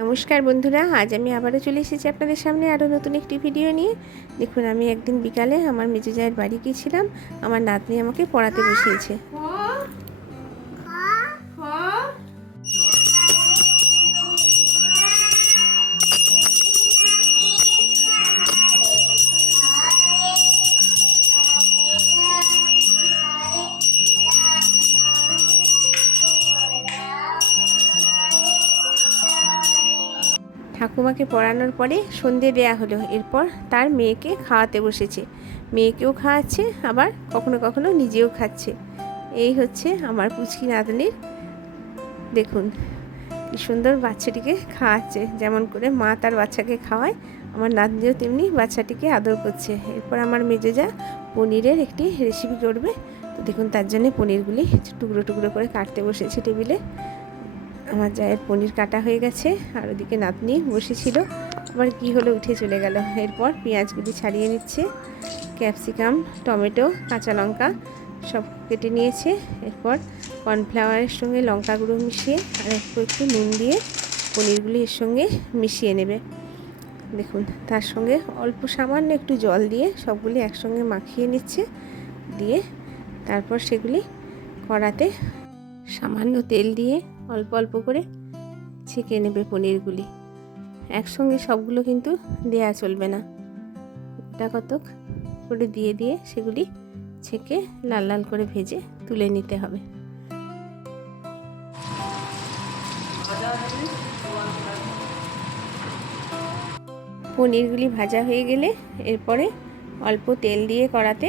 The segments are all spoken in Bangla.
নমস্কার বন্ধুরা, আজ আমি আবারও চলে এসেছি আপনাদের সামনে আরও নতুন একটি ভিডিও নিয়ে। দেখুন, আমি একদিন বিকালে আমার মেজো জায়ের বাড়ি গিয়েছিলাম। আমার নাতনি আমাকে পড়াতে বসিয়েছে। ঠাকুমাকে পড়ানোর পরে সন্ধে দেয়া হলো। এরপর তার মেয়েকে খাওয়াতে বসেছে। মেয়েকেও খাওয়াচ্ছে, আবার কখনো কখনো নিজেও খাচ্ছে। এই হচ্ছে আমার পুচকি নাতনির। দেখুন কি সুন্দর বাচ্চাটিকে খাওয়াচ্ছে। যেমন করে মা তার বাচ্চাকে খাওয়ায়, আমার নাতনিও তেমনি বাচ্চাটিকে আদর করছে। এরপর আমার মেজো জা পনিরের একটি রেসিপি করবে। তো দেখুন, তার জন্য পনিরগুলি টুকরো টুকরো করে কাটতে বসেছে টেবিলে। আমার জায়ের পনির কাটা হয়ে গেছে, আর ওদিকে নাতনি বসেছিল। আবার কি হলো, উঠে চলে গেল। এরপর পেঁয়াজগুলি ছাড়িয়ে নিচ্ছে, ক্যাপসিকাম, টমেটো, কাঁচা লঙ্কা সব কেটে নিয়েছে। এরপর কর্নফ্লাওয়ারের সঙ্গে লঙ্কা গুঁড়ো মিশিয়ে আর একটু নুন দিয়ে পনিরগুলি এর সঙ্গে মিশিয়ে নেবে। দেখুন, তার সঙ্গে অল্প সামান্য একটু জল দিয়ে সবগুলি একসঙ্গে মাখিয়ে নিচ্ছে। দিয়ে তারপর সেগুলি কড়াতে সামান্য তেল দিয়ে অল্প অল্প করে ছেঁকে নেবে পনিরগুলি। একসঙ্গে সবগুলো কিন্তু দেয়া চলবে না, গোটা কতক করে দিয়ে দিয়ে সেগুলি ছেঁকে লাল লাল করে ভেজে তুলে নিতে হবে। পনিরগুলি ভাজা হয়ে গেলে এরপরে অল্প তেল দিয়ে কড়াতে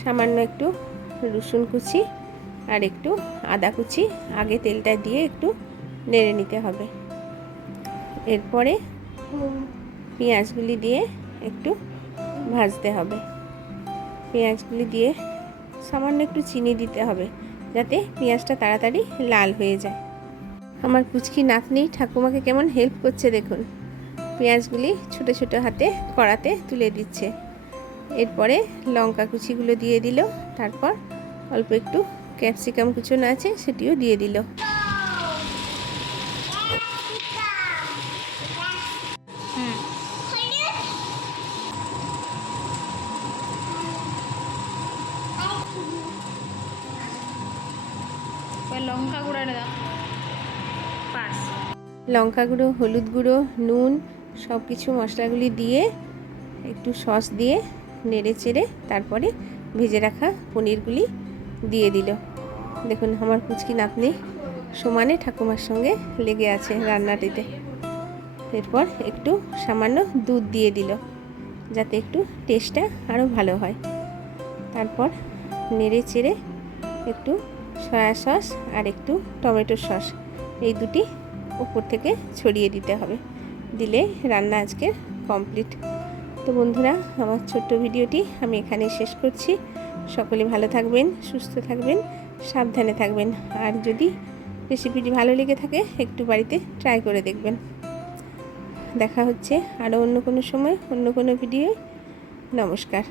সামান্য একটু রসুন কুচি আর একটু আদা কুচি আগে তেলটা দিয়ে একটু নেড়ে নিতে হবে। এরপরে পেঁয়াজগুলি দিয়ে একটু ভাজতে হবে। পেঁয়াজগুলি দিয়ে সামান্য একটু চিনি দিতে হবে, যাতে পেঁয়াজটা তাড়াতাড়ি লাল হয়ে যায়। আমার পুচকি নাতনি ঠাকুমাকে কেমন হেল্প করছে দেখুন। পেঁয়াজগুলি ছোটো ছোটো হাতে কড়াতে তুলে দিচ্ছে। এরপরে লঙ্কা কুচিগুলো দিয়ে দিল। তারপর অল্প একটু ক্যাপসিকাম কুচোনো আছে, সেটিও দিয়ে দিল। লঙ্কা গুঁড়ো, হলুদ গুঁড়ো, নুন সব কিছু মশলাগুলি দিয়ে একটু সস দিয়ে নেড়ে চেড়ে তারপরে ভেজে রাখা পনিরগুলি দিয়ে দিল। দেখুন, আমার পুচকি নাতনি সমানে ঠাকুমার সঙ্গে লেগে আছে রান্নাটিতে। এরপর একটু সামান্য দুধ দিয়ে দিল, যাতে একটু টেস্টটা আরও ভালো হয়। তারপর নেড়ে চেড়ে একটু সয়া সস আর একটু টমেটো সস এই দুটি উপর থেকে ছড়িয়ে দিতে হবে। দিলে রান্না আজকে কমপ্লিট। তো বন্ধুরা, আমার ছোট্ট ভিডিওটি আমি এখানে শেষ করছি। সকলে ভালো থাকবেন, সুস্থ থাকবেন, সাবধানে থাকবেন। আর যদি রেসিপিটি ভালো লেগে থাকে একটু বাড়িতে ট্রাই করে দেখবেন। দেখা হচ্ছে আরও অন্য কোনো সময় অন্য কোনো ভিডিও। নমস্কার।